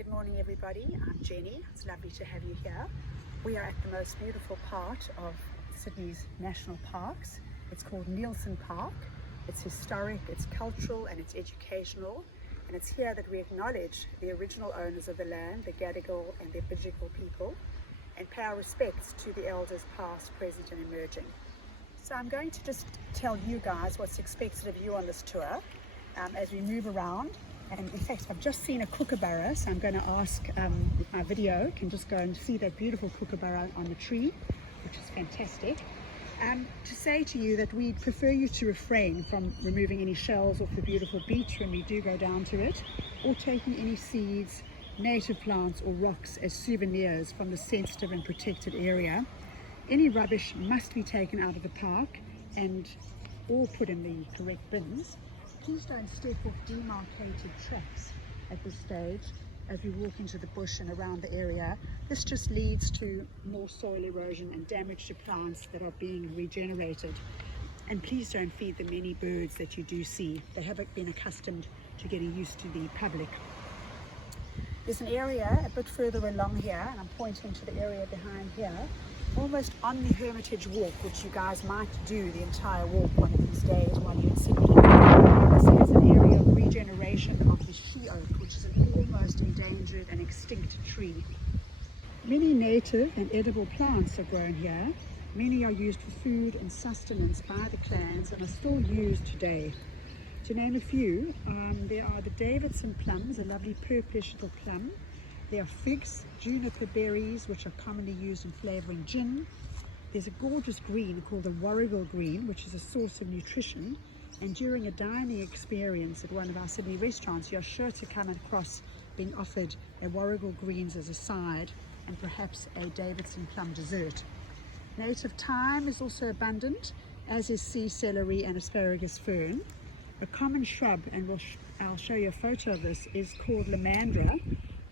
Good morning everybody, I'm Jenny. It's lovely to have you here. We are at the most beautiful part of Sydney's national parks. It's called Nielsen Park. It's historic, it's cultural and it's educational, and it's here that we acknowledge the original owners of the land, the Gadigal and the Bidjigal people, and pay our respects to the elders past, present and emerging. So I'm going to just tell you guys what's expected of you on this tour as we move around. And in fact, I've just seen a kookaburra, so I'm going to ask if my video can just go and see that beautiful kookaburra on the tree, which is fantastic. To say to you that we'd prefer you to refrain from removing any shells off the beautiful beach when we do go down to it, or taking any seeds, native plants or rocks as souvenirs from the sensitive and protected area. Any rubbish must be taken out of the park and all put in the correct bins. Please don't step off demarcated tracks at this stage as we walk into the bush and around the area. This just leads to more soil erosion and damage to plants that are being regenerated. And please don't feed the many birds that you do see. They haven't been accustomed to getting used to the public. There's an area a bit further along here, and I'm pointing to the area behind here, almost on the Hermitage Walk, which you guys might do the entire walk one of these days while you're in Sydney. This is an area of regeneration of the she oak, which is an almost endangered and extinct tree. Many native and edible plants are grown here. Many are used for food and sustenance by the clans and are still used today. To name a few, there are the Davidson plums, a lovely purplish little plum. There are figs, juniper berries, which are commonly used in flavouring gin. There's a gorgeous green called the Warrigal green, which is a source of nutrition. And during a dining experience at one of our Sydney restaurants, you're sure to come across being offered a Warrigal greens as a side and perhaps a Davidson plum dessert. Native thyme is also abundant, as is sea celery and asparagus fern. A common shrub, and I'll show you a photo of this, is called lamandra.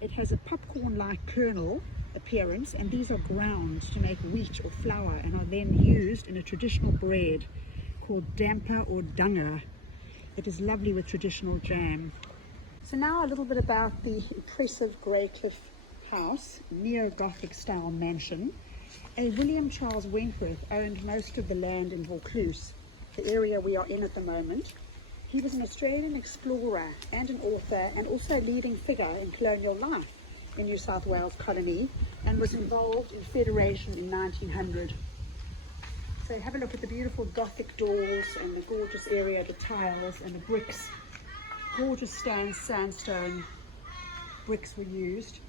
It has a popcorn-like kernel appearance, and these are ground to make wheat or flour and are then used in a traditional bread called damper or dunga. It is lovely with traditional jam. So now a little bit about the impressive Greycliff House, neo-Gothic style mansion. A William Charles Wentworth owned most of the land in Vaucluse, the area we are in at the moment. He was an Australian explorer and an author, and also a leading figure in colonial life in New South Wales colony, and was involved in Federation in 1900. So have a look at the beautiful Gothic doors and the gorgeous area, the tiles and the bricks. Gorgeous sandstone bricks were used.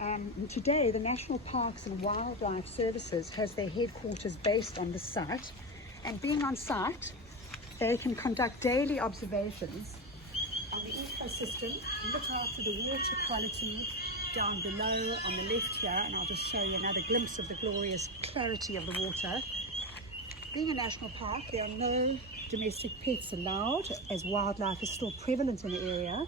And today the National Parks and Wildlife Services has their headquarters based on the site, and being on site they can conduct daily observations on the ecosystem, look after the water quality down below on the left here, and I'll just show you another glimpse of the glorious clarity of the water. Being a national park, there are no domestic pets allowed, as wildlife is still prevalent in the area.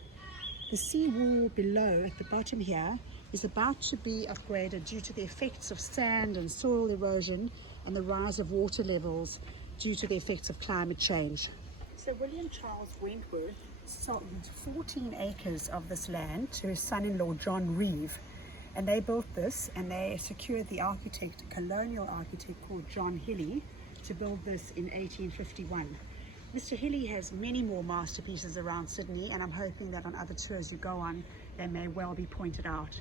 The sea wall below at the bottom here is about to be upgraded due to the effects of sand and soil erosion and the rise of water levels due to the effects of climate change. So William Charles Wentworth sold 14 acres of this land to his son-in-law John Reeve, and they built this, and they secured the architect, a colonial architect called John Hilly, to build this in 1851. Mr. Hilly has many more masterpieces around Sydney, and I'm hoping that on other tours you go on they may well be pointed out.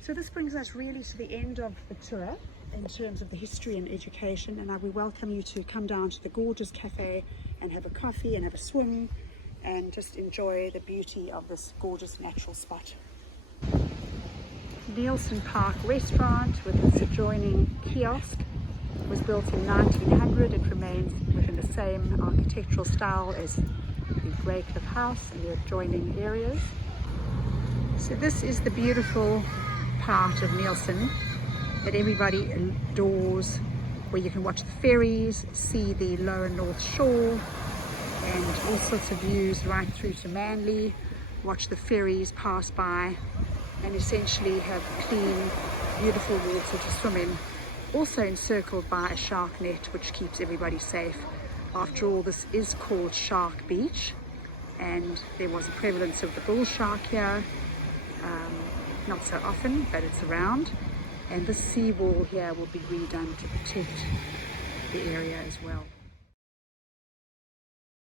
So this brings us really to the end of the tour in terms of the history and education, and we welcome you to come down to the gorgeous cafe and have a coffee and have a swim and just enjoy the beauty of this gorgeous natural spot. Nielsen Park restaurant with its adjoining kiosk was built in 1900. It remains within the same architectural style as the Greycliff House and the adjoining areas. So this is the beautiful part of Nielsen that everybody adores, where you can watch the ferries, see the lower North Shore and all sorts of views right through to Manly, watch the ferries pass by and essentially have clean, beautiful water to swim in. Also encircled by a shark net which keeps everybody safe. After all, this is called Shark Beach, and there was a prevalence of the bull shark here. not so often, but it's around. And the seawall here will be redone to protect the area as well.